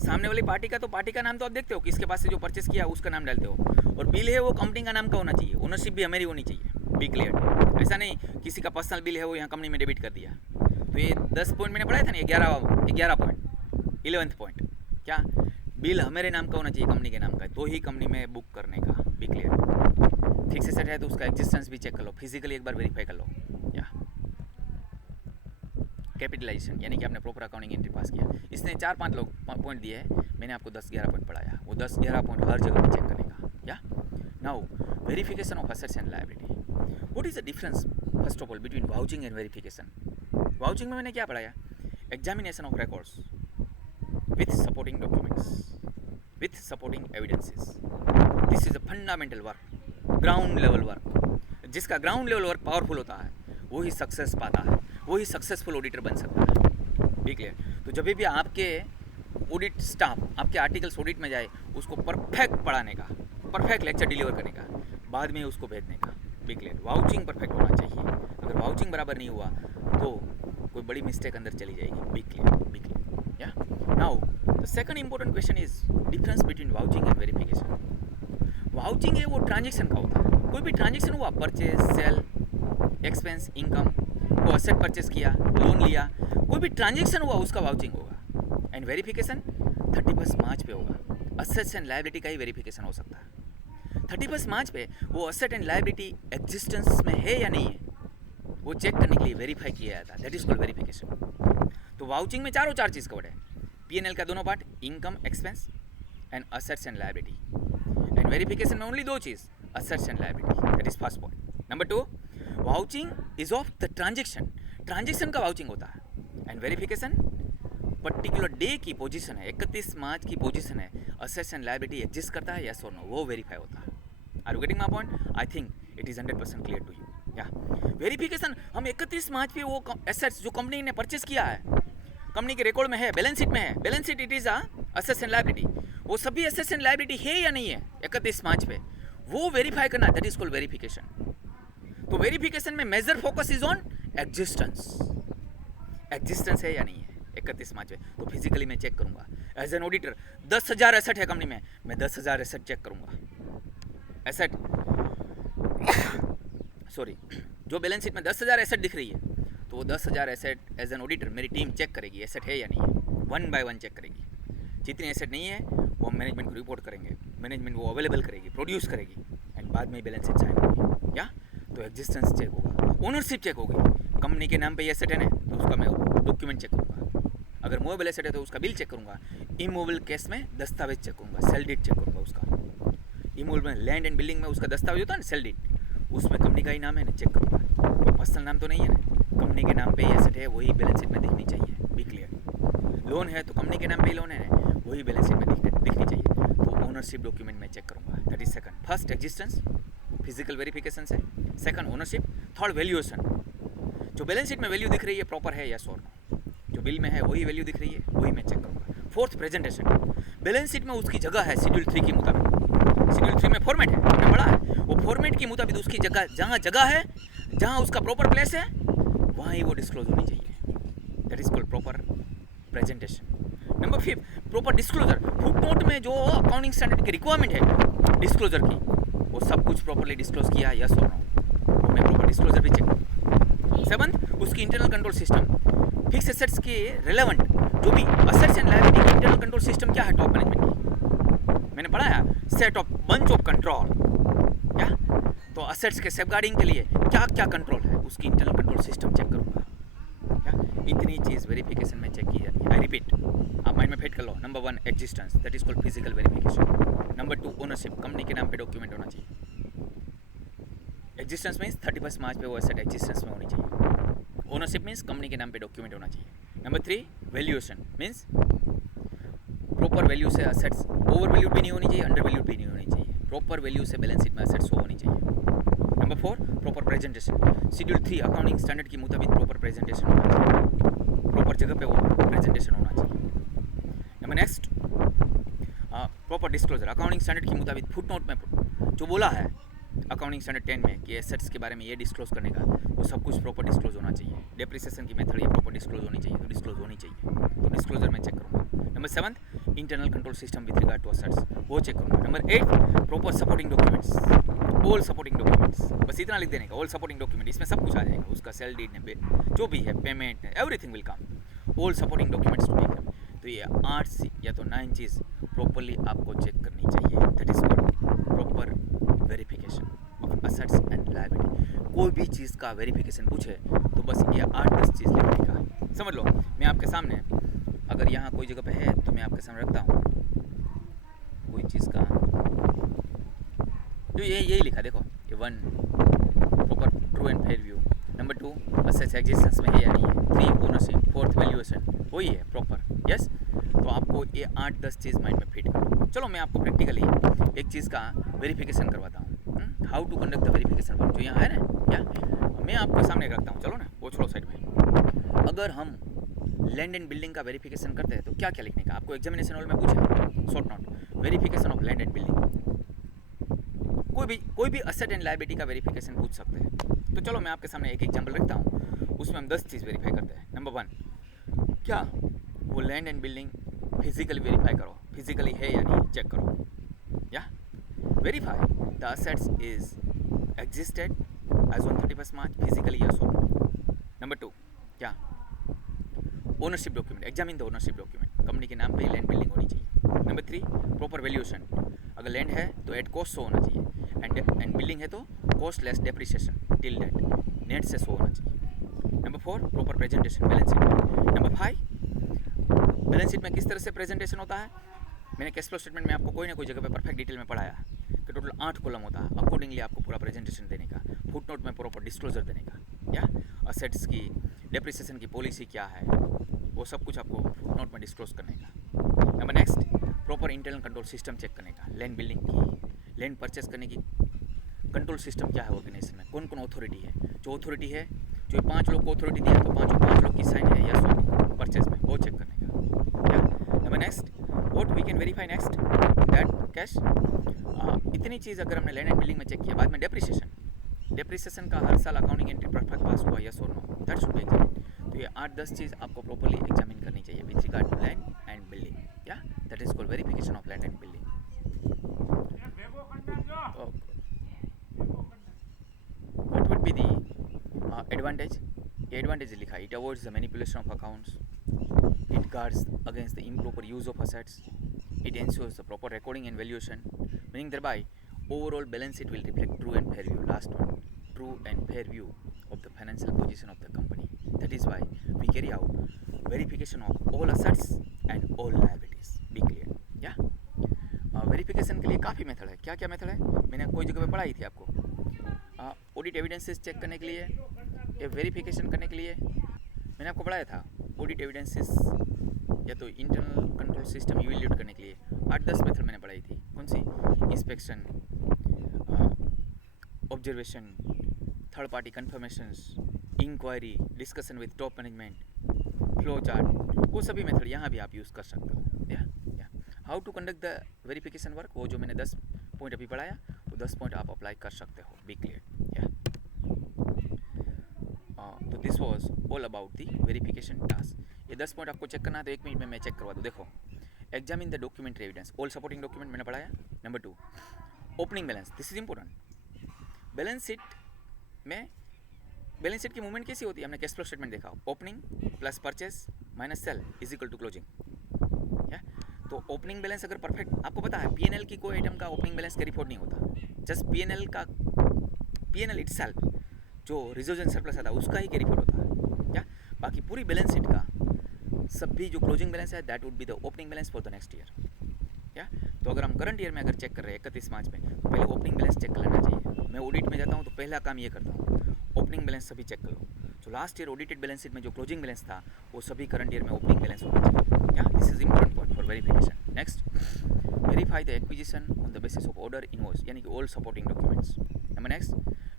सामने वाली पार्टी का, तो पार्टी का नाम तो आप देखते हो किसके पास से जो परचेस किया उसका नाम डालते हो, और बिल है वो कंपनी का नाम का होना चाहिए. ओनरशिप भी हमारी होनी चाहिए. Be clear. ऐसा नहीं किसी का पर्सनल बिल है वो यहाँ कंपनी में डेबिट कर दिया. तो ये 10 पॉइंट मैंने पढ़ाया था ना, 11 पॉइंट 11th पॉइंट, क्या बिल हमारे नाम का होना चाहिए कंपनी के नाम का, तो ही कंपनी में बुक करने का. B clear. फिक्स एसेट है तो उसका एग्जिस्टेंस भी चेक कर लो, फिजिकली एक बार वेरीफाई कर लो. या कैपिटलाइजेशन यानी कि आपने प्रॉपर अकाउंटिंग एंट्री पास किया. इसने 4-5 लोग पॉइंट दिए हैं, मैंने आपको 10-11 पॉइंट पढ़ाया. वो 10-11 पॉइंट हर जगह पे चेक करने का. या now verification of assets and liability. What is the difference first of all between vouching and verification. Vouching में मैंने क्या पढ़ाया, examination of records with supporting documents, with supporting evidences. This is a fundamental work, ground level work. जिसका ground level work powerful होता है वही success पाता है, वही सक्सेसफुल ऑडिटर बन सकता है. ठीक है. तो जब भी आपके ऑडिट स्टाफ आपके आर्टिकल्स ऑडिट में जाए उसको परफेक्ट पढ़ाने का, परफेक्ट लेक्चर डिलीवर करने का, बाद में उसको भेजने का. B clear. वाउचिंग परफेक्ट होना चाहिए. अगर वाउचिंग बराबर नहीं हुआ तो कोई बड़ी मिस्टेक अंदर चली जाएगी. Be clear. Be clear. Yeah. Now, the second important question is difference between vouching and verification. Vouching है वो ट्रांजेक्शन का होता है. कोई भी ट्रांजेक्शन हुआ, परचेज, सेल, एक्सपेंस, इनकम, को असेट परचेज किया, लोन लिया, कोई भी ट्रांजेक्शन हुआ उसका वाउचिंग होगा. एंड वेरिफिकेशन 31 मार्च पे होगा. असेट्स एंड लायबिलिटी का ही वेरिफिकेशन हो सकता है. 31 मार्च पे वो असेट एंड लायबिलिटी एग्जिस्टेंस में है या नहीं है वो चेक करने के लिए वेरीफाई किया जाता है. That is called verification. तो वाउचिंग में चारों 4 चीज़ कवर्ड है. P&L का दोनों part, income, expense and assets and liability. And verification में ओनली 2 चीज़, assets and liability. That is first point. Number 2, vouching is of the transaction का वाउचिंग होता है. एंड वेरिफिकेशन पर्टिकुलर डे की पोजीशन है, 31 मार्च की पोजीशन है, असेट्स एंड लायबिलिटी एग्जिस्ट करता है या सो नो, वो वेरीफाई होता है. Are you getting my point? I think it is 100% clear to you. या वेरिफिकेशन हम 31 मार्च पे वो एसेट्स जो कंपनी ने परचेस किया है, कंपनी के रिकॉर्ड में है, बैलेंस शीट में है, balance sheet it is assets and liability, वो सभी असेट्स एंड लायबिलिटी है या नहीं है 31 मार्च पे, वो वेरीफाई करना. That is called verification. तो वेरिफिकेशन में major focus is on existence है या नहीं है 31 मार्च पे. तो फिजिकली मैं चेक करूंगा. एज एन ऑडिटर 10,000 एसेट है कंपनी में, मैं 10,000 एसेट चेक करूंगा. एसेट सॉरी जो बैलेंस शीट में 10,000 एसेट दिख रही है तो वो 10,000 एसेट एज एन ऑडिटर मेरी टीम चेक करेगी एसेट है या नहीं है, 1 by 1 चेक करेगी. जितनी एसेट नहीं है वो हम मैनेजमेंट को रिपोर्ट करेंगे, मैनेजमेंट वो अवेलेबल करेगी, प्रोड्यूस करेगी एंड बाद में बैलेंस शीट साइन होगी। या तो एग्जिस्टेंस चेक होगा, ओनरशिप चेक होगी। कंपनी के नाम पे ये एसेट है ना तो उसका मैं डॉक्यूमेंट चेक करूँगा, अगर मूवेबल एसेट है तो उसका बिल चेक करूँगा, इमूवेबल केस में दस्तावेज चेक करूँगा, सेल डीड चेक करूँगा उसका। इमूवेबल में लैंड एंड बिल्डिंग में उसका दस्तावेज होता है ना सेल डीड, उसमें कंपनी का ही नाम है ना, चेक करूँगा, कोई पर्सनल नाम तो नहीं है ना, कंपनी के नाम पे ही एसेट है वही बैलेंस शीट में दिखनी चाहिए, बी क्लियर। लोन है तो कंपनी के नाम पे ही लोन है ना, वही बैलेंस शीट में दिखनी चाहिए, तो ओनरशिप डॉक्यूमेंट में चेक करूँगा। That is second. First existence, physical verification से, सेकंड ओनरशिप, थर्ड वैल्यूएशन, जो बैलेंस शीट में वैल्यू दिख रही है प्रॉपर है यस और नो, जो बिल में है वही वैल्यू दिख रही है वही मैं चेक करूँगा। फोर्थ प्रेजेंटेशन, बैलेंस शीट में उसकी जगह है शेड्यूल 3 के मुताबिक, शेड्यूल 3 में फॉर्मेट है आपने पढ़ा है, वो फॉर्मेट के मुताबिक उसकी जगह जहाँ जगह है, जहाँ उसका प्रॉपर प्लेस है वहाँ ही वो डिस्क्लोज होनी चाहिए। That is called proper presentation. Number 5, proper disclosure. Footnote में जो अकाउंटिंग स्टैंडर्ड की रिक्वायरमेंट है डिस्क्लोजर की, वो सब कुछ प्रॉपरली डिस्क्लोज किया यस और नो, वो मैं प्रॉपर डिस्क्लोजर भी चेक करूँगा। 7th, उसकी internal control system, fix assets के रिलेवेंट जो भी असेट्स एंड लायबिलिटी की इंटरनल कंट्रोल सिस्टम क्या है टॉप मैनेजमेंट की, मैंने पढ़ा है set of bunch of control. क्या तो असेट्स के सेफगार्डिंग के लिए क्या क्या कंट्रोल है उसकी इंटरनल कंट्रोल सिस्टम चेक करूँगा। क्या इतनी चीज़ वेरिफिकेशन में चेक की जाती है। आई रिपीट, आप माइंड में फिट कर लो। Number 1 existence, that is called physical verification. Number 2 ownership, company के नाम पे डॉक्यूमेंट होना चाहिए। एग्जिस्टेंस मीन्स 31 मार्च पे वो एसेट एग्जिस्टेंस में होनी चाहिए। ओनरशिप मीन्स कंपनी के नाम पे डॉक्यूमेंट होना चाहिए। Number 3 valuation means proper value से असेट्स ओवर वैल्यूड भी नहीं होनी चाहिए, अंडर वैल्यूड भी नहीं होनी चाहिए, प्रॉपर वैल्यू से बैलेंस शीट में असेट्स होनी चाहिए। Number 4 proper presentation, schedule 3 accounting standard के मुताबिक प्रॉपर प्रेजेंटेशन होना चाहिए, प्रॉपर जगह पे वो प्रेजेंटेशन होना चाहिए। Number next proper disclosure, accounting standard के मुताबिक फुटनोट में जो बोला है अकाउंटिंग स्टैंडर्ड 10 में कि एसेट्स के बारे में ये डिस्क्लोज करने का, वो सब कुछ प्रॉपर डिस्क्लोज होना चाहिए। डेप्रिसिएशन की मेथड ये प्रॉपर डिस्क्लोज होनी चाहिए, तो डिस्क्लोज होनी चाहिए, तो डिस्क्लोजर मैं चेक करूँगा। Number 7 internal control system with regard to assets, वो चेक करूँगा। Number 8 proper supporting documents, all supporting documents, बस इतना लिख देने का, ऑल सपोर्टिंग डॉक्यूमेंट, इसमें सब कुछ आ जाएगा, उसका सेल डीड ने जो भी है, पेमेंट है, everything will come, all supporting documents to be. तो ये 8 या तो 9 चीज़ प्रॉपरली आपको चेक करनी चाहिए। That is called proper verification of assets and liability. कोई भी चीज़ का वेरिफिकेशन पूछे तो बस ये 8-10 चीज़ लिखने का। समझ लो, मैं आपके सामने अगर यहाँ कोई जगह पे है तो मैं आपके सामने रखता हूँ कोई चीज़ का, जो यही लिखा देखो, ये 1 proper true and fair view, number 2 assets existence में है या नहीं है, 3 ओनरशिप, 4th वैल्यूएशन, वही है प्रॉपर यस। तो आपको ये 8-10 चीज़ माइंड में फिट करो। चलो मैं आपको प्रैक्टिकली एक चीज़ का वेरिफिकेशन करवाता हूँ, how to conduct the verification work, जो यहाँ है ना, क्या मैं आपके सामने रखता हूँ। चलो ना, वो छोड़ो साइड में। अगर हम लैंड एंड बिल्डिंग का वेरिफिकेशन करते हैं तो क्या क्या लिखने का, आपको एग्जामिनेशन हॉल में पूछा short note, verification of land and building, कोई भी असेट एंड लायबिलिटी का वेरिफिकेशन पूछ सकते हैं। तो चलो मैं आपके सामने एक एग्जाम्पल रखता हूँ, उसमें हम 10 चीज़ वेरीफाई करते हैं। नंबर 1, क्या वो land and building physically verify करो, फिजिकली है या नहीं चेक करो। या verify the assets is existed as on 31 मार्च फिजिकली यस और नो। नंबर 2, क्या ownership document, examine the ownership document, company के नाम पे लैंड बिल्डिंग होनी चाहिए। नंबर 3 प्रॉपर वैल्यूएशन, अगर लैंड है तो एट कॉस्ट शो होना चाहिए, एंड बिल्डिंग है तो cost less depreciation till date net से शो होना चाहिए। Number 4 proper presentation balance sheet में। नंबर 5 बैलेंस शीट में किस तरह से प्रेजेंटेशन होता है, मैंने कैश फ्लो स्टेटमेंट में आपको कोई ना कोई जगह पे परफेक्ट डिटेल में पढ़ाया कि टोटल 8 कॉलम होता है, अकॉर्डिंगली आपको पूरा प्रेजेंटेशन देने का, फुटनोट में प्रॉपर डिस्क्लोजर देने का, या असेट्स की डेप्रिसिएशन की पॉलिसी क्या है वो सब कुछ आपको फुटनोट में डिस्क्लोज करने का। Number next proper internal control system check करने का, लैंड बिल्डिंग की, लैंड परचेस करने की कंट्रोल सिस्टम क्या है ऑर्गेनाइजेशन में, कौन कौन अथॉरिटी है, जो अथॉरिटी है जो 5 लोग को अथॉरिटी दिया तो 5 लोग की साइन है या सो परचेज में, वो चेक करने का। Number next what we can verify next that cash, इतनी चीज़ अगर हमने लैंड एंड बिल्डिंग में चेक किया, बाद में डेप्रिसिएशन का हर साल अकाउंटिंग एंट्री परफेक्ट पास हुआ यस और no, that should be examine. तो ये 8-10 चीज़ आपको प्रॉपर्ली एग्जामिन करनी चाहिए with regard to land and building, या that is called verification of land and building. What would be the advantage? ये advantage लिखा है, it avoids the manipulation of accounts, it guards against the improper use of assets, it ensures the proper recording and valuation, meaning thereby overall balance sheet will reflect true and fair view. Last one, true and fair view of the financial position of the company. That is why we carry out verification of all assets and all liabilities. Be clear, yeah. Verification के लिए काफ़ी method है. क्या क्या method है मैंने कोई जगह पे पढ़ाई थी आपको. ऑडिट एविडेंसेस चेक करने के लिए, या वेरिफिकेशन करने के लिए मैंने आपको पढ़ाया था. ऑडिट एविडेंसेस या तो इंटरनल कंट्रोल सिस्टम इवेल्यूएट करने के लिए 8-10 मेथड मैंने पढ़ाई थी. कौन सी? Inspection, observation, third party confirmations, inquiry, discussion with top management, flow chart, वो सभी मेथड यहाँ भी आप यूज़ कर सकते हो. या how to conduct the verification work, वो जो मैंने 10 पॉइंट अभी पढ़ाया वो 10 पॉइंट आप अप्लाई कर सकते हो. बी क्लियर, या. तो this was all about the verification task. ये 10 पॉइंट आपको चेक करना है तो 1 मिनट में मैं चेक करवा दूँ. देखो, examine the documentary evidence, all supporting document मैंने पढ़ाया. Number 2, opening balance, this is important. Balance sheet में बैलेंस शीट की मूवमेंट कैसी होती है, हमने कैश फ्लो स्टेटमेंट देखा. Opening plus purchase minus sale is equal to closing. तो ओपनिंग बैलेंस अगर परफेक्ट, आपको पता है पीएनएल की कोई आइटम का ओपनिंग बैलेंस कैरी फॉरवर्ड नहीं होता. जस्ट पीएनएल इटसेल्फ जो रिजर्व एंड सरप्लस आता है उसका ही कैरी फॉरवर्ड होता है. क्या बाकी पूरी बैलेंस शीट का सभी जो क्लोजिंग बैलेंस है that would be the opening balance for the next year. क्या तो अगर हम करंट ईयर में अगर चेक कर रहे हैं 31 मार्च में, तो पहले ओपनिंग बैलेंस चेक कर लेना चाहिए. मैं ऑडिट में जाता हूँ तो पहला काम ये करता हूँ, ओपनिंग बैलेंस सभी चेक कर लो. तो last year audited balance sheet में जो क्लोजिंग बैलेंस था वो सभी करंट ईयर में ओपनिंग बैलेंस होना चाहिए. या this is important point for verification. Next, verify the acquisition on the basis of order invoice, यानी कि all supporting documents. Number next,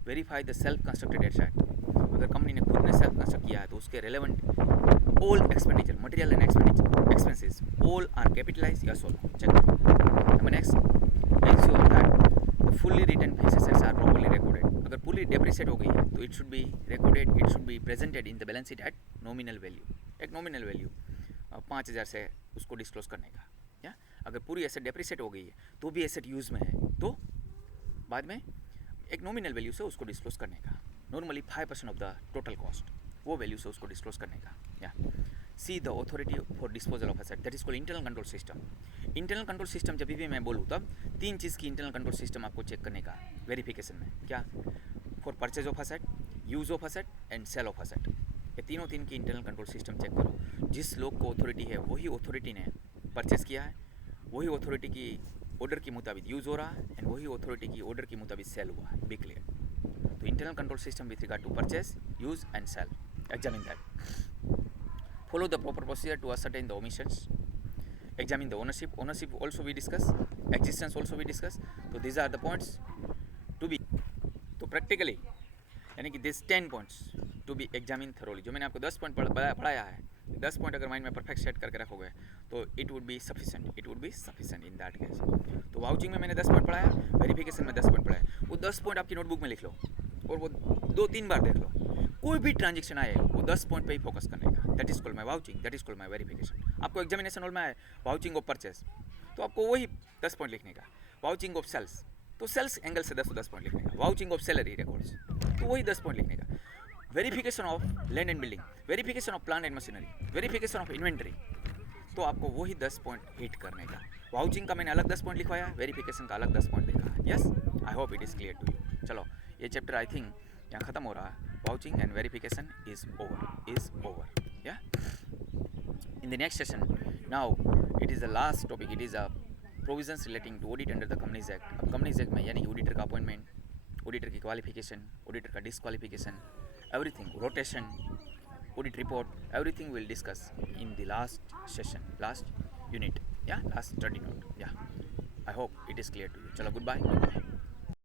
verify the self constructed asset. अगर कंपनी ने खुद ने सेल्फ कंस्ट्रक्ट किया है तो उसके relevant all expenditure, material and expenses all are capitalize या solve. Check. Number next, ensure that the fully return fixed assets are properly recorded. अगर पूरी डेप्रिसिएट हो गई है तो it should be recorded, it should be presented in the balance sheet at nominal value. एक nominal value 5,000 से उसको disclose करने का. या अगर पूरी एसेट डेप्रिसिएट हो गई है तो भी एसेट यूज़ में है तो बाद में एक नॉमिनल वैल्यू से उसको डिस्क्लोज करने का. Normally 5% of the total cost, वो वैल्यू से उसको डिस्क्लोज करने का. या see the authority for disposal of asset, that is called internal control system. Internal control system जब भी मैं बोलूँ तब 3 चीज़ की इंटरनल कंट्रोल सिस्टम आपको चेक करने का वेरिफिकेशन में. क्या? For purchase of asset, use of asset and sale of asset. ये तीनों की इंटरनल कंट्रोल सिस्टम चेक करो. जिस लोग को अथॉरिटी है वही अथॉरिटी ने परचेस किया है, वही अथॉरिटी की ऑर्डर के मुताबिक यूज़ हो रहा है एंड वही अथॉरिटी की ऑर्डर के मुताबिक सेल हुआ है. Be clear. तो internal control system with regard to purchase, use and sale, examine that. Follow the proper procedure to ascertain the omissions. Examine the ownership. Ownership also we discuss. Existence also we discuss. So these are the points to be. तो practically यानी कि this 10 points to be examined thoroughly. जो मैंने आपको 10 point पढ़ाया है, 10 point अगर mind में परफेक्ट सेट करके रखोगे तो it would be sufficient in that case. तो वाउचिंग में मैंने 10 पॉइंट पढ़ाया, वेरिफिकेशन में 10 पॉइंट पढ़ाया. वो 10 पॉइंट आपकी नोटबुक में लिख लो और वो 2-3 बार देख लो. कोई भी ट्रांजेक्शन आए वो 10 पॉइंट पे ही फोकस करने का. That is called my vouching, that is called my verification. आपको एग्जामिनेशन हॉल में आए वाउचिंग ऑफ परचेस तो आपको वही 10 पॉइंट लिखने का. वाउचिंग ऑफ सेल्स तो सेल्स एंगल से 10 पॉइंट लिखने का. वाउचिंग ऑफ सैलरी रिकॉर्ड्स तो वही 10 पॉइंट लिखने का. Verification of land and building, verification of plant and machinery, verification of inventory तो आपको वही 10 पॉइंट हिट करने का. वाउचिंग का मैंने अलग 10 पॉइंट लिखवाया, वेरिफिकेशन का अलग 10 पॉइंट देखा. Yes, I hope it is clear to you. चलो ये चैप्टर आई थिंक यहाँ ख़त्म हो रहा है. Vouching and verification is over. Yeah. In the next session, now it is the last topic. It is a provisions relating to audit under the Companies Act. अब Companies Act में यानी auditor का appointment, auditor की qualification, auditor का disqualification, everything, rotation, audit report, everything will discuss in the last session, last unit, या last study note. या I hope it is clear to you. चलो good bye.